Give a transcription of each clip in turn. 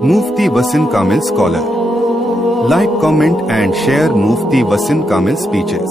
Mufti Wasim Kamil Scholar. Like, comment and share Mufti Wasim Kamil speeches.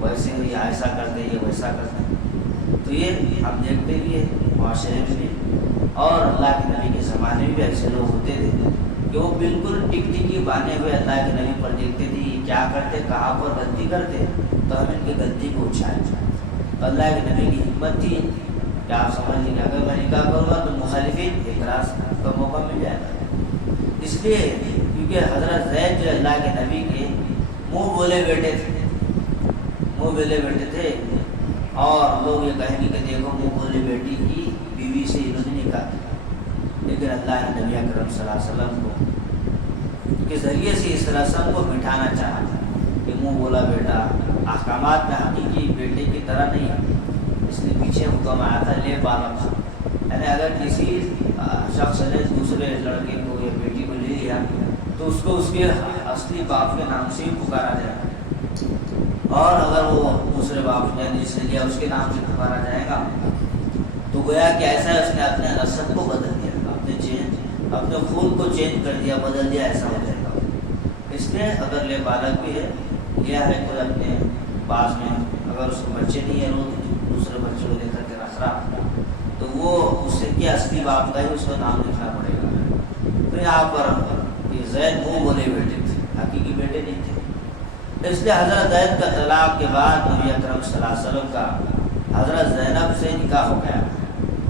ویسے یہ ایسا کرتے یہ ویسا کرتے. تو یہ ہم دیکھتے بھی ہیں معاشرے میں بھی, اور اللہ کے نبی کے زمانے میں بھی ایسے لوگ ہوتے تھے کہ وہ بالکل ٹک ٹکی بانے ہوئے اللہ کے نبی پر دیکھتے تھے یہ کیا کرتے, کہاں پر غلطی کرتے, تو ہم ان کی غلطی کو اچھالیں. تو اللہ کے نبی کی حکمت تھی کہ آپ سمجھ لیں کہ اگر میں نکاح کروں گا تو مخالفین اعتراض کا موقع مل جائے گا. اس لیے کیونکہ حضرت زید جو اللہ کے نبی کے منہ بولے بیٹے تھے, اور لوگ یہ کہیں گے کہ دیکھو منہ بولے بیٹی کی بیوی سے انہوں نے نکاح کیا, لیکن اللہ کے نبی اکرم صلی اللہ علیہ وسلم کو کے ذریعے سے اس رسم کو مٹھانا چاہا کہ منہ بولا بیٹا احکامات میں حقیقی بیٹے کی طرح نہیں ہے. اس لیے پیچھے حکم آیا تھا لے بالغ, یعنی اگر کسی شخص نے دوسرے لڑکے کو یا بیٹی کو لے لیا تو اس کو اس کے اصلی باپ کے نام سے ہی پکارا جائے گا, اور اگر وہ دوسرے باپ نے جس نے لیا اس کے نام سے پکارا جائے گا تو گویا کہ ایسا ہے اس نے اپنے نسب کو بدل دیا, اپنے خون کو چینج کر دیا, بدل دیا, ایسا ہو جائے گا. اس لیے اگر لے بالغ بھی ہے لیا ہے کوئی اپنے پاس میں, اگر اس کو بچے نہیں ہے دوسرے بچے کو لے کر کے رکھ رہا تو وہ اس سے کیا اصلی باپ کا ہی اس کا نام لکھنا پڑے گا. تو یہاں پر یہ زید منہ بولے بیٹے تھے, حقیقی بیٹے نہیں تھے. اس لیے حضرت زید کا طلاق کے بعد نبی اکرم صلی اللہ علیہ وسلم کا حضرت زینب سے نکاح ہو گیا,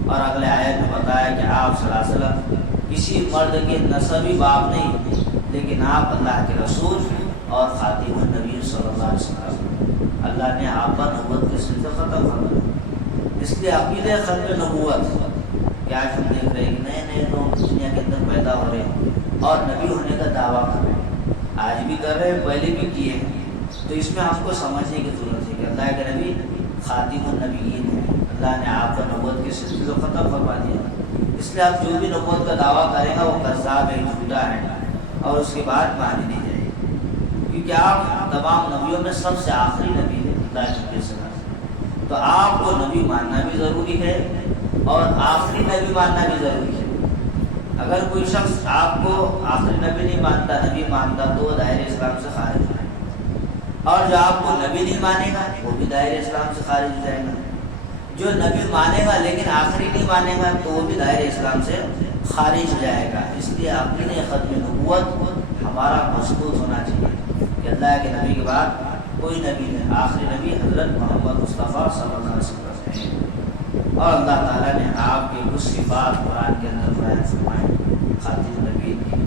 اور اگلے آیت میں بتایا کہ آپ صلی اللہ علیہ وسلم کسی مرد کے نسبی باپ نہیں, لیکن آپ اللہ کے رسول اور خاتم النبی صلی اللہ علیہ وسلم, اللہ نے آپ پر نبوت کے سلسلے ختم کر دیا. اس لیے عقیدہ ختم نبوت کہ آج ہم دیکھ رہے ہیں کہ نئے نئے لوگ دنیا کے اندر پیدا ہو رہے ہیں اور نبی ہونے کا دعویٰ کر رہے ہیں, آج بھی کر رہے ہیں, پہلے بھی کیے ہیں. تو اس میں ہم کو سمجھنے کی ضرورت ہے کہ اللہ کے نبی خاتم النبیین ہے, اللہ نے آپ کا نبوت کے سلسلے کو ختم فرما دیا. اس لیے آپ جو بھی نبوت کا دعویٰ کریں گا وہ کذاب ہے, جھوٹا ہے, اور اس کے بعد مانی نہیں جائے گی, کیونکہ آپ تمام نبیوں میں سب سے آخری نبی ہے اللہ کے نبی صلی اللہ علیہ وسلم. تو آپ کو نبی ماننا بھی ضروری ہے اور آخری نبی ماننا بھی ضروری ہے. اگر کوئی شخص آپ کو آخری نبی نہیں مانتا, نبی مانتا, تو وہ دائرۂ اسلام سے خارج ہے, اور جو آپ کو نبی نہیں مانے گا وہ بھی دائرۂ اسلام سے خارج ہو جائے گا. جو نبی مانے گا لیکن آخری نہیں مانے گا تو وہ بھی دائرۂ اسلام سے خارج ہو جائے گا. اس لیے اپنی ختم نبوت ہمارا مضبوط ہونا چاہیے کہ اللہ کے نبی کے بعد کوئی نبی نہیں, آخری نبی حضرت محمد مصطفیٰ صلی اللہ علیہ وسلم ہے. اور اللہ تعالیٰ نے آپ کے کچھ صفات قرآن کے اندر بیان فرمائے خاتم نبی کی.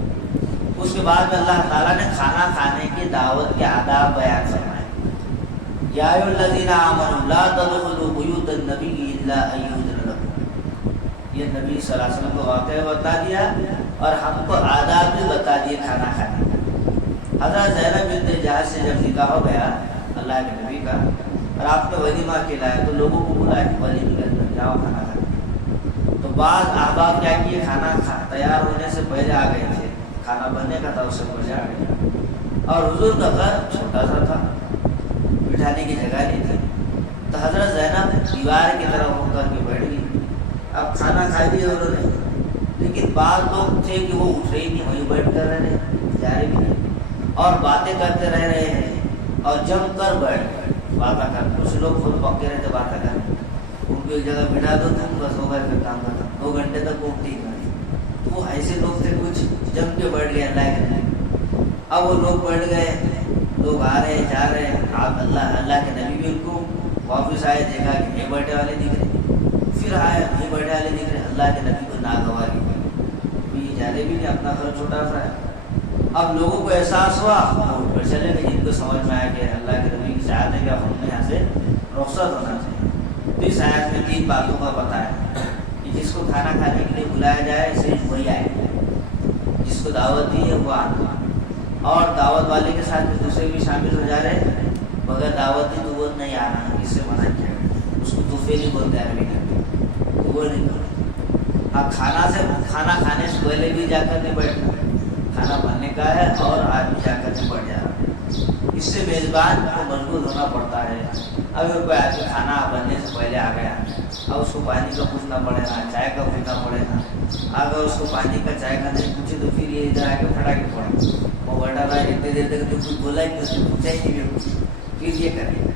اس کے بعد میں اللہ تعالیٰ نے کھانا کھانے کی دعوت کے آداب بیان فرمائے. یا ایھا الذین آمنوا لا تدخلوا بیوت النبی الا ان یؤذن لکم. یہ نبی صلی اللہ علیہ وسلم کو واقعہ بتا دیا اور ہم کو آداب بھی بتا دیے کھانا کھانے کا. حضرت زینب بنت جہش سے جب نکاح ہو گیا اللہ کے نبی کا, اور آپ نے ولیمہ کھلایا تو لوگوں کو بلایا کہ ولیمہ کے اندر جاؤ کھانا کھانا. تو بعض احباب کیا کیے, کھانا تیار ہونے سے پہلے آ گئے تھے, کھانا بننے کا تھا اس سے پہلے آ گئے, اور حضور کا گھر چھوٹا سا تھا, بٹھانے کی جگہ نہیں تھی. تو حضرت زینب دیوار کی طرف ہو کر کے بیٹھ گئی. اب کھانا کھا دیا انہوں نے, لیکن بعض لوگ تھے کہ وہ اٹھ رہے ہی نہیں, وہیں بیٹھ کر رہے, جا رہے بھی نہیں, اور باتیں کرتے رہ رہے ہیں, اور جم کر بیٹھ گئے باتیں کر. کچھ لوگ خود پکے رہتے باتیں کر, ان کو ایک جگہ بٹھا دو تم بس ہو گئے, پھر کام کرتا 2 گھنٹے تک اٹھتی نہیں. تو وہ ایسے لوگ تھے کچھ جم کے بیٹھ گئے اللہ کے نبی. اب وہ لوگ بیٹھ گئے, لوگ آ رہے جا رہے ہیں. آپ اللہ کے نبی بھی ان کو واپس آئے, دیکھا کہ یہ بیٹھے والے دکھ رہے, پھر آئے یہ بیٹھے والے دکھ رہے. اللہ کے نبی کو ناگواری ہوئی, یہ جا رہے بھی نہیں, اپنا گھر چھوٹا سا ہے. اب لوگوں کو احساس ہوا, اٹھ کر چلے گئے. جن کو سمجھ میں آیا کہ اللہ کے نبی کی چاہت ہے کہ ہم نے یہاں سے رخصت ہونا چاہیے. تو اس آیت میں 3 باتوں کا بتایا کہ جس کو کھانا کھانے کے لیے بلایا جائے صرف وہی آئے, جس کو دعوت دی ہے وہ آنا, اور دعوت والے کے ساتھ دوسرے بھی شامل ہو جا رہے ہیں. بغیر دعوت دی تو وہ نہیں آنا, اس سے منع کیا گیا. اس کو توفے نہیں بولتے عربی میں, تو وہ نہیں کرتے. اب کھانا کھانے سے پہلے بھی جا کر نہیں بیٹھنا, کھانا بننے کا ہے اور آدمی جا کر کے بیٹھ جا رہا ہے. اس سے میزبان کو مشغول ہونا پڑتا ہے. اگر کوئی آدمی کھانا بننے سے پہلے آ گیا, اب اس کو پانی کا پوچھنا پڑے گا, چائے کا پوچھنا پڑے گا. اگر اس کو پانی کا چائے کا نہیں پوچھے تو پھر یہ ادھر آ کے پھٹا کے پڑے, وہ بیٹھا رہا اتنی دیر تک تو کچھ بولا ہی نہیں, اس نے پوچھا ہی نہیں, پھر یہ کرے.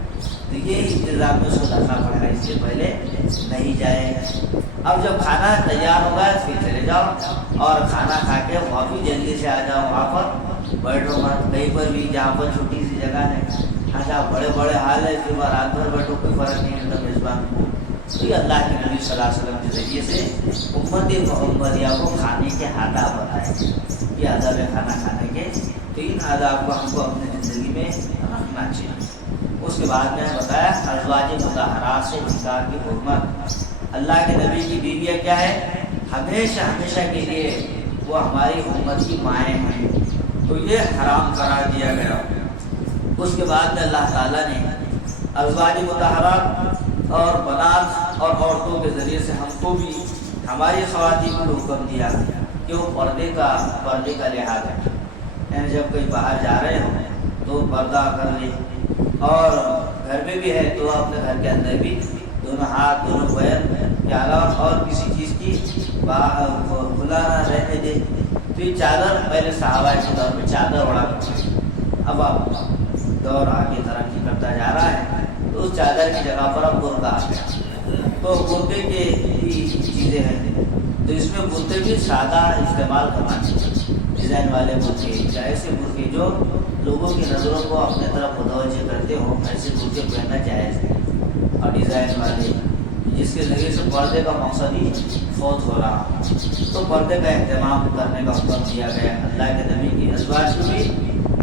یہ انتظام میں اس کو کرنا پڑے گا، اس سے پہلے نہیں جائے۔ اب جب کھانا تیار ہوگا پھر چلے جاؤ اور کھانا کھا کے واپس جلدی سے آ جاؤ، وہاں پر بیٹھو مت کہیں پر بھی جہاں پر چھوٹی سی جگہ ہے، اچھا بڑے بڑے حال ہے کہ رات بھر بیٹھو کوئی فرق نہیں ہوتا میزبان کو۔ تو یہ اللہ کے نبی صلی اللہ علیہ وسلم کے ذریعے سے امت محمدیہ کو کھانے کے آداب بتائے، یہ آداب ہے کھانا کھانے کے، تو ان آداب کو ہم کو اپنی زندگی میں رکھنا چاہیے۔ اس کے بعد میں بتایا ازواج مطہرات سے نکاح کی حرمت۔ اللہ کے نبی کی بیویاں کیا ہے؟ ہمیشہ ہمیشہ کے لیے وہ ہماری امت کی مائیں ہیں، تو یہ حرام قرار دیا گیا۔ اس کے بعد میں اللہ تعالیٰ نے ازواج مطہرات اور بنات اور عورتوں کے ذریعے سے ہم کو بھی ہماری خواتین کو حکم دیا کہ وہ پردے کا لحاظ ہے، یعنی جب کہیں باہر جا رہے ہوں تو پردہ کر لیں، اور گھر میں بھی ہے تو اپنے گھر کے اندر بھی دونوں ہاتھ دونوں پیر کے علاوہ اور کسی چیز کی کھلا نہ رہنے دے۔ تو یہ چادر پہلے صحابہ کے دور میں چادر اڑا کرتے، اب دور آگے ترقی کرتا جا رہا ہے تو اس چادر کی جگہ پر اب برقع آ گیا، تو برقعے کے بھی چیزیں ہیں، تو اس میں برقعے بھی سادہ استعمال کرنا چاہیے، ڈیزائن والے برقعے، ایسے برقعے جو لوگوں کی نظروں کو اپنے طرف متوجہ کرتے ہوں، ایسے برقعے پہننا جائز ہے، اور ڈیزائن والے جس کے ذریعے سے پردے کا مقصد ہی فوت ہو رہا، تو پردے کا اہتمام کرنے کا حکم دیا گیا اللہ کے نبی کی ازواج کو بھی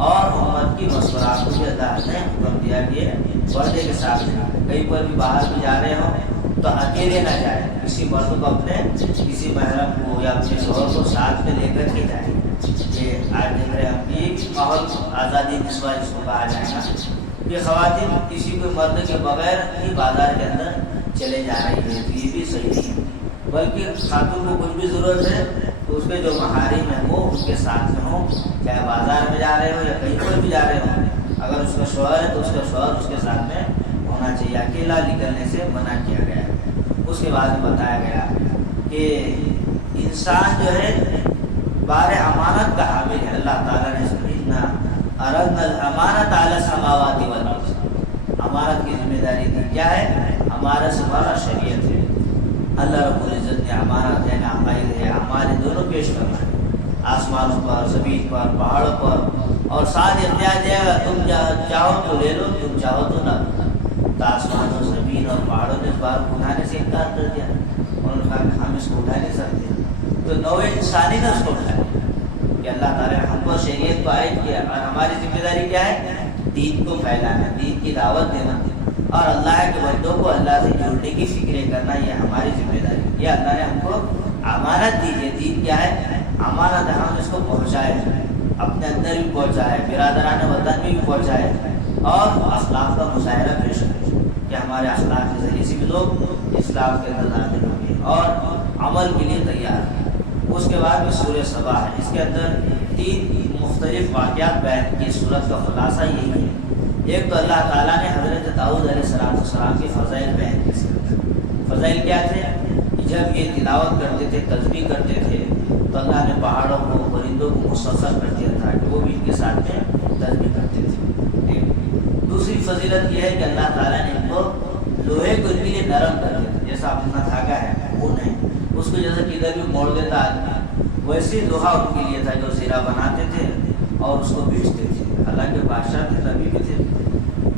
اور امت کی مشورات کو بھی اللہ نے حکم دیا کہ پردے کے ساتھ کہیں پر بھی باہر بھی جا رہے ہوں تو اکیلے نہ جائیں، کسی مرد کو اپنے کسی محرم کو یا اپنے شوہر کو ساتھ میں لے کر کے جائیں۔ یہ آج دیکھ رہے ہیں ہم کہ ماحول آزادی نسواں جس کو کہا جائے گا، یہ خواتین کسی کوئی مرد کے بغیر ہی بازار کے اندر چلے جا رہی ہے، تو یہ بھی صحیح نہیں ہے، بلکہ خاتون کو کچھ بھی ضرورت ہے تو اس کے جو محارم ہیں وہ اس کے ساتھ میں ہوں، چاہے بازار میں جا رہے ہو یا کہیں پر بھی جا رہے ہوں، اگر اس کا شوہر ہے تو اس کا شوہر اس کے ساتھ میں ہونا چاہیے، اکیلا نکلنے سے منع کیا گیا ہے۔ اس کے بعد میں بتایا گیا کہ انسان جو ہے بار امانت کا حامل ہے، اللہ تعالیٰ نے سمجھنا اردنا الامانت علی السماوات والارض، امانت کی ذمہ داری دی، کیا ہے؟ ہمارا سمارا شریعت ہے، اللہ رب العزت نے امانت ہے، عقائد ہے، ہمارے دونوں پیش کرنا ہے، آسمانوں پر، زمین پر، پہاڑوں پر، اور ساتھ اختیار دیا گا تم چاہو تو لے لو، تم چاہو تو نہ لو۔ تو آسمانوں، زمین اور پہاڑوں نے اس بار کو اٹھانے سے انکار کر دیا، انہوں نے کہا کہ ہم اس کو اٹھا نہیں سکتے، تو نوع انسانی نے اس کو اٹھایا کہ اللہ تعالیٰ نے ہم کو شریعت کو عائد کیا، اور ہماری ذمہ داری کیا ہے؟ دین کو پھیلانا، دین کی دعوت دینا، اور اللہ کے بندوں کو اللہ سے جوڑنے کی فکریں کرنا، یہ ہماری ذمہ داری ہے۔ یہ اللہ نے ہم کو امانت دی ہے، دین کیا ہے؟ امانت ہے، ہم اس کو پہنچائے، اپنے اندر بھی پہنچائے، برادران وطن میں بھی پہنچائے، اور اخلاق کا مظاہرہ پیش کرے کہ ہمارے اخلاق کے ذریعے سے بھی لوگ اسلام کے اندر داخل ہوں گے اور عمل کے لیے تیار ہیں۔ اس کے بعد میں سورہ سبا ہے، اس کے اندر 3 مختلف واقعات بیان کی، سورت کا خلاصہ یہی ہے۔ ایک تو اللہ تعالیٰ نے حضرت داؤد علیہ السلام کے فضائل بیان کیے۔ فضائل کیا تھے؟ جب یہ تلاوت کرتے تھے، تسبیح کرتے تھے، تو اللہ نے پہاڑوں کو، پرندوں کو مسخر کر دیا تھا کہ وہ بھی ان کے ساتھ میں تسبیح کرتے تھے۔ دوسری فضیلت یہ ہے کہ اللہ تعالیٰ نے ان کو لوہے کو ان کے لیے نرم کر دیا تھا، جیسا اپنا دھاگا ہے وہ نہیں، اس کو جیسے کدھر بھی موڑ دیتا آدمی، ویسے لوہا ان کے لیے تھا جو زیرہ بناتے تھے اور اس کو بیچتے تھے۔ حالانکہ بادشاہ تھے، نبی بھی تھے،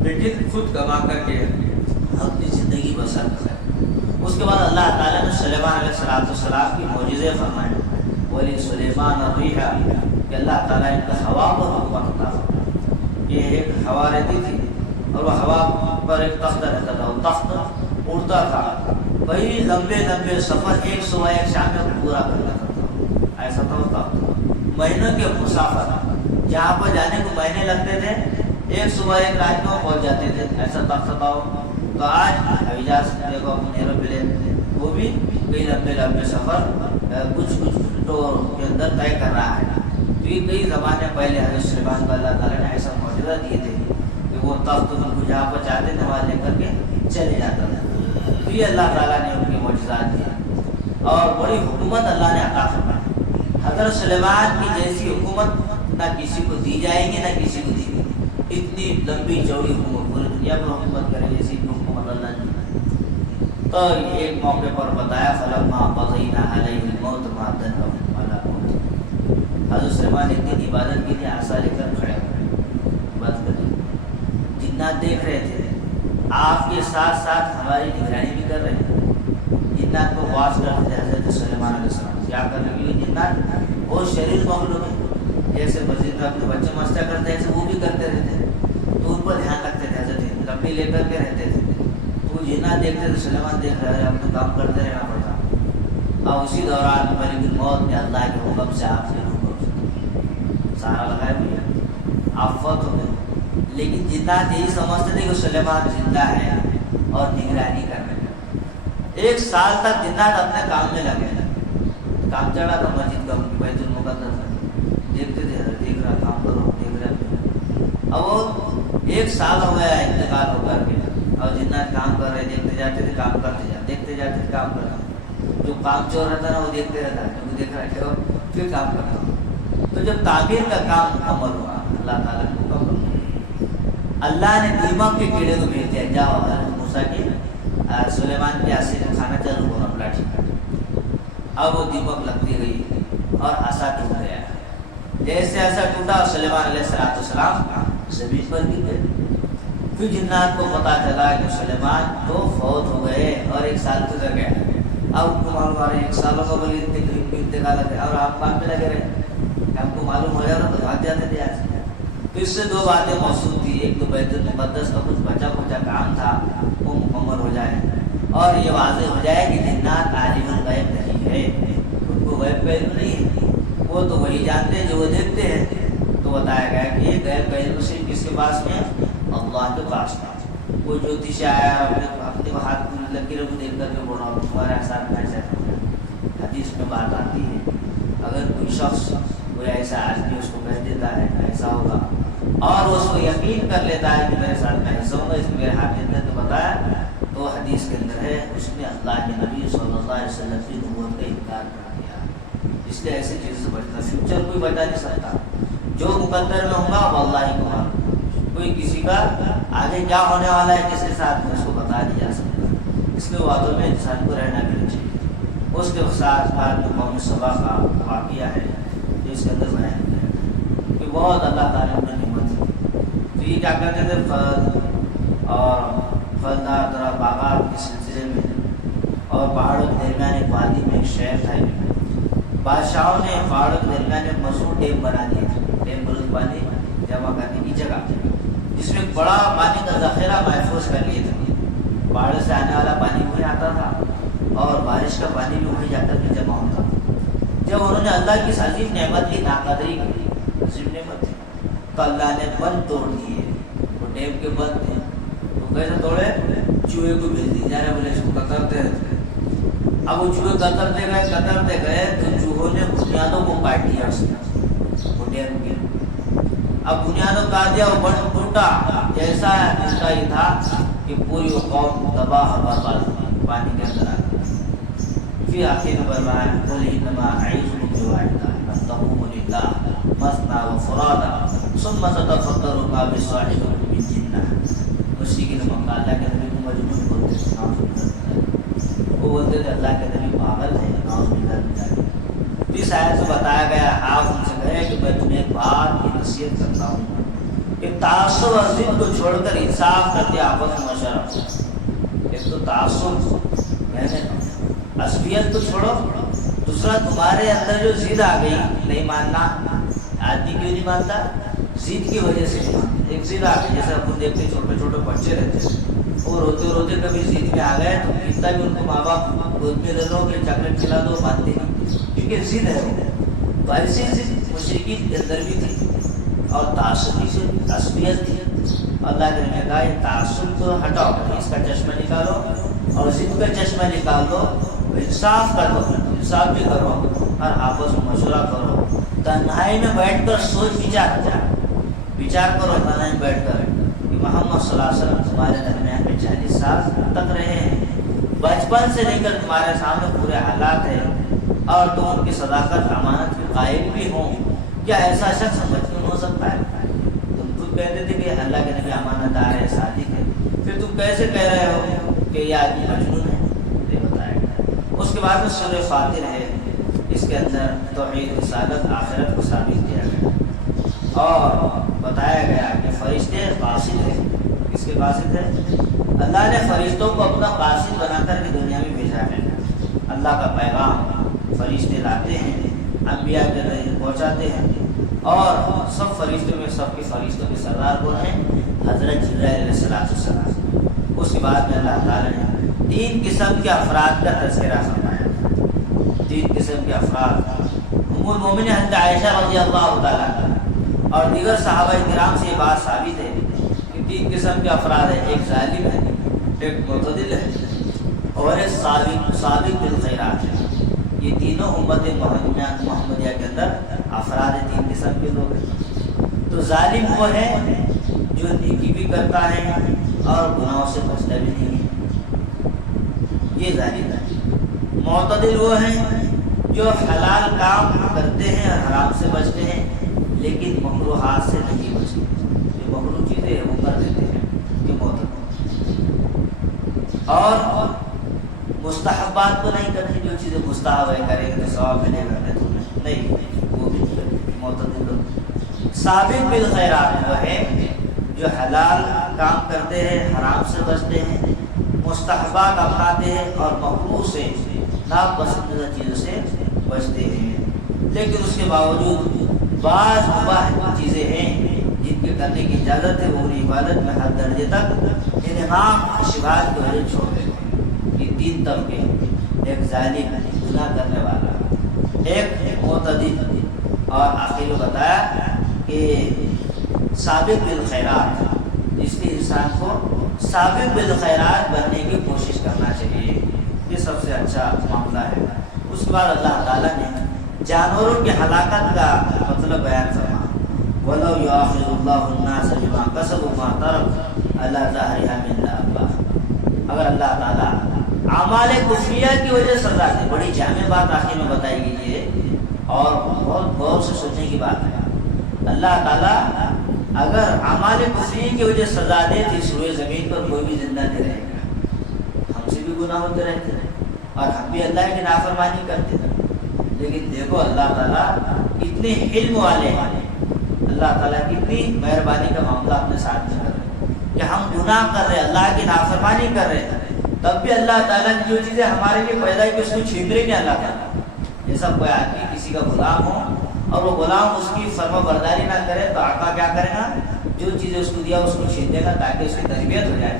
لیکن خود کما کر کے اپنی زندگی بسر کرے۔ اس کے بعد اللہ تعالیٰ نے سلیمان علیہ السلام کی معجزے فرمائے، ولی سلیمان الریح، کہ اللہ تعالیٰ ان کا ہوا پر حکومت عطا فرمایا۔ یہ ایک ہوا رہتی تھی اور وہ ہوا پر ایک تخت رہتا تھا، وہ تخت اڑتا تھا، کئی لمبے لمبے سفر ایک صبح ایک شام میں پورا کر لیتا تھا، ایسا تو ہوتا مہینوں کے مسافر، جہاں پر جانے کو مہینے لگتے تھے ایک صبح ایک رات میں پہنچ جاتے تھے، ایسا تخت تھا۔ تو آج حجاز دیکھو اپنے ایروپلین، وہ بھی کئی لمبے لمبے سفر کچھ گھنٹوں کے اندر طے کر رہا ہے۔ تو یہ کئی زمانے پہلے حضرت سلیمان کو اللہ تعالیٰ نے ایسا معجزہ دیے تھے کہ وہ تخت ان کو جہاں پر چاہتے تھے وہاں لے کر کے چلے جاتا تھا۔ تو یہ اللہ تعالیٰ نے ان کے معجزات دیے اور بڑی حکومت اللہ نے عطا فرمائی۔ حضرت سلیمان کی جیسی حکومت نہ کسی کو دی جائے گی، نہ کسی کو دی گی، اتنی لمبی چوڑی حکومت پوری دنیا پر حکومت کرے جیسی تو ایک موقع پر بتایا فلما قضینا علیہ الموت ما دلهم علی موت. حضرت سلیمان ایک دن عبادت کے لیے عصا لے کر کھڑے ہوئے بات کریں. جنات دیکھ رہے تھے آپ کے ساتھ ساتھ ہماری نگرانی بھی کر رہے ہیں. جنات کو واس کرتے تھے حضرت سلیمان علیہ السلام کیا کرنے کے لیے. جنات بہت شریر مخلوق ہے، جیسے وزیر میں اپنے بچے مسئلہ کرتے ہیں ایسے وہ بھی کرتے رہتے ہیں، تو ان پر دھیان رکھتے تھے. حضرت لمبی لے کر کے رہتے تھے. تو جنات دیکھتے تھے سلیمان دیکھ رہے ہیں، اپنے کام کرتے رہنا پڑتا. اور اسی دوران ملک الموت نے اللہ کے حکم سے آپ سے سارا لگائے ہوئے آپ فوت ہو گئے. لیکن جنات یہی سمجھتے تھے کہ سلیمان زندہ ہے اور نگرانی کر رہے ہیں. 1 سال تک جنات اپنے کام میں لگے. کام چڑھا تھا مسجد کا، بیت المقدس دیکھتے تھے، دیکھ رہا کام کرو دیکھ رہے. اب وہ 1 سال ہو گیا انتقال ہو کر کے، اور جنات کام کر رہے، دیکھتے جاتے تھے کام کرتے جاتے، دیکھتے جاتے تھے کام کر رہے. جو کام چور رہتا نا وہ دیکھتے رہتا ہے، دیکھ رہا ہے پھر کام کرتا. تو جب تعمیر کا کام مکمل ہوا اللہ تعالیٰ نے حکم دیا، اللہ نے دیمک کے کیڑے کو بھیج دیا، جاؤ حضرت موسیٰ کے سلیمان کے عصا میں کھانا چالو کرو اپنا ٹھیک. اب وہ دیمک لگتی گئی اور عصا ٹوٹ گیا. جیسے عصا ٹوٹا سلیمان علیہ السلام زمین پر گر گئے. پھر جنات کو پتا چلا کہ سلیمان تو فوت ہو گئے اور 1 سال گزر گیا. اب ان کو معلوم آ رہے 1 سالوں کا بلی انتقال ہے اور آپ کام پہ لگے رہے. ہم کو معلوم ہو جائے تو بھاگ جاتے تھے آج. تو اس سے 2 باتیں موصول تھی. ایک تو بیت المقدس کا کچھ بچا کچا کام تھا وہ مکمل ہو جائے، اور یہ واضح ہو جائے کہ جنات عالم الغیب نہیں ہے، ان کو غیب کا علم نہیں ہے. وہ تو وہی جانتے ہیں جو وہ دیکھتے ہیں. تو بتایا گیا کہ یہ غیب کا علم صرف کس کے پاس میں؟ اللہ کے پاس میں. وہ جوتش آیا اپنے ہاتھ لکیروں کو دیکھ کر کے بول رہا ہوں تمہارے ساتھ میں ایسا. حدیث میں بات آتی ہے اگر کوئی شخص کوئی ایسا آدمی اس کو کہہ دیتا ہے ایسا ہوگا اور اس کو یقین کر لیتا ہے کہ میرے ساتھ میں ایسا ہوگا، اس میں میرے ہاتھ دیتے تو بتایا تو حدیث کے اندر ہے اس نے اللہ کے نبی صلی اللہ علیہ وسلم کی نبوت کا انکار کر دیا. اس لیے ایسی چیزوں سے بچنا. فیوچر کوئی بتا نہیں سکتا، جو مقدر میں ہوگا وہ اللہ ہی کو معلوم. کوئی کسی کا آگے کیا ہونے والا ہے کس کے ساتھ میں اس کو بتا نہیں جا سکتا. اس لیے وعدوں میں انسان کو رہنا بھی چاہیے. اس کے ساتھ بعد میں قوم سبا کا واقعہ ہے جو اس کے اندر بیان کیا کہ بہت اللہ تعالیٰ نے نعمت دی. تو یہ کیا کرتے تھے پھل اور پھلدار طرح باغات کے سلسلے میں، اور پہاڑوں کے درمیان ایک وادی میں ایک شہر تھا. بادشاہوں نے پہاڑوں کے درمیان ایک مشہور ڈیم بنا دیے تھے. ڈیم بلند پانی جمع کرنے کی جگہ جس میں بڑا پانی کا ذخیرہ محفوظ کر لیے تھے. پہاڑ سے آنے والا پانی وہیں آتا تھا اور بارش کا پانی بھی وہیں جا کر کے جمع ہوتا. جب انہوں نے اللہ کی عظیم نعمت کی ناقدری کی، عظیم نعمت تھی، تو اللہ نے بند توڑ دیے. وہ ڈیم کے بند تھے تو کیسے توڑے؟ چوہے کو بھیج دی جا رہے بولے اس کو کترتے رہتے. اب وہ چوہے کترتے گئے تو چوہوں نے بنیادوں کو کاٹ دیا اس میں وہ ڈیم کے. اب بنیادوں کاٹ دیا وہ بند ٹوٹا جیسا اس کا یہ تھا کہ پوری وہ قوم تباہ اور برباد پانی کے اندر آ گئی. پھر آخر میں فرمایا قل انما اعیذکم بواحدہ ان تقوموا للہ مثنی وفرادا ثم تتفکروا ما بصاحبکم من جنہ. مشرکین مکہ اللہ کے نبی کو مجنون بولتے تھے، وہ بولتے تھے اللہ کے نبی پاگل ہے. اس آیت سے بتایا گیا آپ ان سے کہیں کہ میں تمہیں ایک بات کی نصیحت کرتا ہوں کہ تعصب اور ضد کو چھوڑ کر انصاف کر کے آپس میں مشورہ. ایک تو تعصب یعنی عصبیت کو چھوڑو، دوسرا تمہارے اندر جو ضد آ گئی نہیں ماننا. آدمی کیوں نہیں مانتا؟ ضد کی وجہ سے. ایک ضد آ گئی جیسے اپن دیکھتے چھوٹے چھوٹے بچے رہتے ہیں وہ روتے روتے کبھی ضد میں آ گئے تو کتنا بھی ان کو ماں باپ گود میں لے لو کہ چاکلیٹ کھلا دو مانتے نہیں کیونکہ ضد ہے. تو ایسی ضد مشرکین کے اندر بھی تھی اور تعصب کی عصبیت تھی. اللہ نے کہا یہ تعصب کو ہٹاؤ، اس کا چشمہ نکالو اور ضد کا چشمہ نکال دو، انصاف کر دو، انصاف بھی کرو اور آپس میں مشورہ کرو. تنہائی میں بیٹھ کر سوچ وچار کرو تنہائی میں بیٹھ کر کہ محمد صلی اللہ علیہ وسلم تمہارے درمیان میں 40 سال تک رہے ہیں، بچپن سے لے کر تمہارے سامنے پورے حالات ہیں اور تم ان کی صداقت امانت کے قائل بھی ہوں. کیا ایسا شخص مجنون ہو سکتا ہے؟ تم خود کہتے تھے کہ اللہ کے نبی امانت دار ہے، صادق ہے، پھر تم کیسے کہہ رہے ہو کہ یہ آدمی مجنون ہے؟ اس کے بعد میں سورہ فاطر ہے، اس کے اندر توحید رسالت آخرت کو ثابت کیا گیا اور بتایا گیا کہ فرشتے قاصد ہیں۔ کس کے قاصد ہیں؟ اللہ نے فرشتوں کو اپنا قاصد بنا کر کے دنیا میں بھیجا ہے۔ اللہ کا پیغام فرشتے لاتے ہیں، انبیاء کے ذریعے پہنچاتے ہیں، اور سب فرشتوں میں سب کے فرشتوں کے سردار کون ہیں؟ حضرت جبرائیل علیہ السلام۔ اس کے بعد میں اللہ تعالیٰ نے 3 قسم کے افراد کا تذکرہ فرمایا۔ 3 قسم کے افراد، ام المومنین حضرت عائشہ رضی اللہ تعالیٰ عنہا اور دیگر صحابہ کرام سے یہ بات ثابت ہے کہ 3 قسم کے افراد ہیں، ایک ظالم ہے، ایک معتدل ہے اور ایک سابق بالخیرات ہے۔ یہ تینوں امت محمدیہ کے اندر افراد 3 قسم کے لوگ ہیں۔ تو ظالم وہ ہے جو نیکی بھی کرتا ہے اور گناہوں سے بچتا بھی نہیں ہے، یہ ظالم ہے۔ معتدل وہ ہیں جو حلال کام کرتے ہیں اور حرام سے بچتے ہیں لیکن مکروہات سے نہیں بچتے، جو مکروہ چیزیں ہیں وہ کر دیتے ہیں، یہ معتدل۔ اور مستحبات کو نہیں کرتے، جو چیزیں مستحب ہے کریں گے تو ثواب ملے گا، نہیں وہ بھی معتدل لوگ۔ سابق بالخیرات وہ ہے جو حلال کام کرتے ہیں، حرام سے بچتے ہیں، مستحبات اپناتے ہیں اور مکروہ سے ناپسندیدہ چیزوں سے بچتے ہیں، لیکن اس کے باوجود بعض مباح چیزیں ہیں جن کے کرنے کی اجازت ہے، وہ عبادت میں ہر درجے تک انعام شبہات کی وجہ چھوڑ دیتے ہیں۔ یہ 3 طبقے، ایک ظالم گناہ کرنے والا، ایک معتدل، اور آخر میں بتایا کہ سابق بالخیرات، اس لیے انسان کو سابق بالخیرات بننے کی کوشش کرنا چاہیے، یہ سب سے اچھا معاملہ ہے۔ اس کے بعد اللہ تعالیٰ نے جانوروں کی ہلاکت کا مطلب بیان فرمایا، وَلَوْ يُؤَاخِذُ اللَّهُ النَّاسَ بِمَا كَسَبُوا مَا تَرَكَ عَلَىٰ ظَهْرِهَا مِن دَابَّةٍ۔ اگر اللہ تعالیٰ اعمال کفریہ کی وجہ سے سزا دے، بڑی جامع بات آخر میں بتائی گئی ہے اور بہت غور سے سوچنے کی بات ہے۔ اللہ تعالیٰ اگر اعمال کفریہ کی وجہ سے سزا دے تو اس روئے زمین پر کوئی بھی زندہ نہیں رہے گا، ہم سے بھی گناہ ہوتے رہتے ہیں اور ہم بھی اللہ کی نافرمانی کرتے ہیں، لیکن دیکھو اللہ تعالیٰ اتنے علم والے ہیں، اللہ تعالیٰ کی اتنی مہربانی کا معاملہ اپنے ساتھ میں کر رہے ہیں کہ ہم گناہ کر رہے ہیں، اللہ کی نافرمانی کر رہے ہیں، تب بھی اللہ تعالیٰ نے جو چیزیں ہمارے لیے پیدا کی اس کو چھین رہے نہیں اللہ تعالیٰ۔ جیسا کوئی آدمی کسی کا غلام ہو اور وہ غلام اس کی فرما برداری نہ کرے تو آقا کیا کرے گا؟ جو چیزیں اس کو دیا اس کو چھین دے گا تاکہ اس کی تربیت ہو جائے۔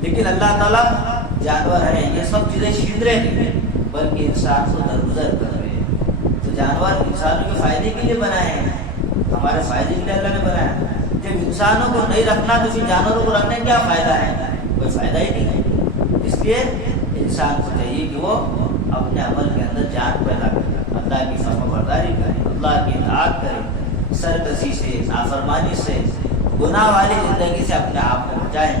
لیکن اللہ تعالیٰ جانور ہے، یہ سب چیزیں چھین رہے نہیں بلکہ انسان کو درگزر کر رہے ہیں۔ تو جانور انسانوں کے فائدے کے لیے بنائے ہیں، ہمارے فائدے کے لیے اللہ نے بنایا۔ جب انسانوں کو نہیں رکھنا تو پھر جانوروں کو رکھنے کیا فائدہ ہے؟ کوئی فائدہ ہی نہیں ہے۔ اس لیے انسان کو چاہیے کہ وہ اپنے عمل کے اندر جان پیدا کرے، اللہ کی فرما برداری کرے، اللہ کی اطاعت کرے، سرکشی سے، نافرمانی سے، گناہ والی زندگی سے اپنے آپ کو بچائیں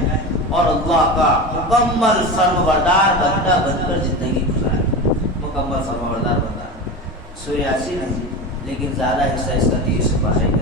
اور اللہ کا مکمل فرما بردار بندہ بن کر زندگی گزارے۔ مکمل فرما بردار بندہ، سورہ یاسین ہے لیکن زیادہ حصہ اس کا 30 سے پڑھائی